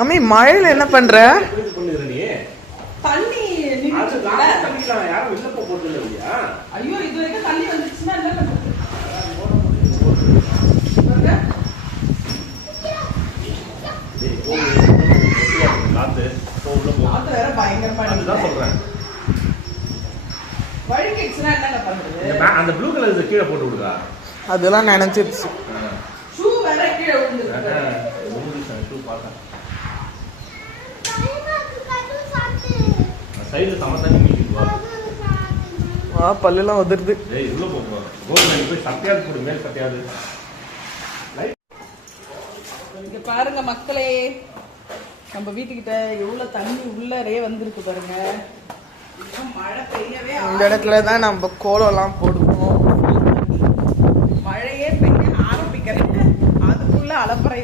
அம்மி மழையில என்ன பண்ற? தண்ணி யாரும் வெளில போறது இல்லையா? ஐயோ இது வரைக்கும் தண்ணி வந்துச்சுன்னா என்ன பண்றது? காத்து வேற பயங்கரமா அதுதான் சொல்றேன். வழுக்கிடுச்சுன்னா என்ன பண்றது? அந்த ப்ளூ கலர் கீழே போட்டு விடுதா? அதெல்லாம் நினைச்சிருச்சு. ஷூ வேற கீழே விழுந்துருக்கு. ஷூ பார்த்தேன். சைடுல சமத்தண்ணி மீட்டிடுவா. பல்லெல்லாம் உதிருது. டேய் உள்ள போறோம். கோல்ல போய் சட்டையாவது போடு, மேல் சட்டையாவது. இங்க பாருங்க மக்களே, நம்ம வீட்டுக்கிட்ட எவ்வளவு தண்ணி உள்ளரே வந்திருக்கு பாருங்க. மழை பெய்யவே இந்த இடத்துல தான் நம்ம கோலம்லாம் போடுவோம். மழையே பெய்ய ஆரம்பிக்கிறேன், அதுக்குள்ள அலப்பறை